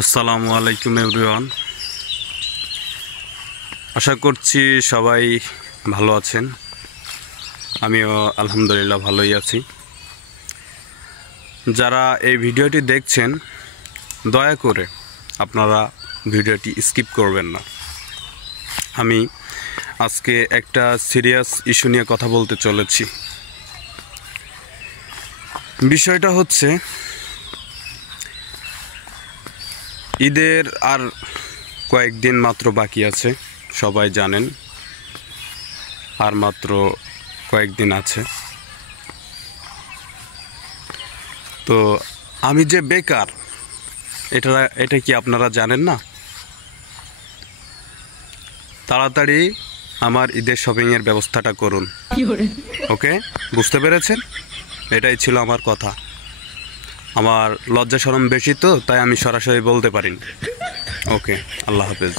আসসালামু আলাইকুম এভরিওয়ান। আশা করছি সবাই ভালো আছেন। আমিও আলহামদুলিল্লাহ ভালোই আছি। যারা এই ভিডিওটি দেখছেন দয়া করে আপনারা ভিডিওটি স্কিপ করবেন না। আমি আজকে একটা সিরিয়াস ইস্যু নিয়ে কথা বলতে চলেছি। বিষয়টা হচ্ছে ঈদের আর কয়েকদিন মাত্র বাকি আছে, সবাই জানেন আর মাত্র কয়েকদিন আছে। তো আমি যে বেকার এটা কি আপনারা জানেন না? তাড়াতাড়ি আমার ঈদের শপিংয়ের ব্যবস্থাটা করুন। ওকে, বুঝতে পেরেছেন? এটাই ছিল আমার কথা। আমার লজ্জা শরম বেশি তো, তাই আমি সরাসরি বলতে পারিনি। ওকে, আল্লাহ হাফেজ।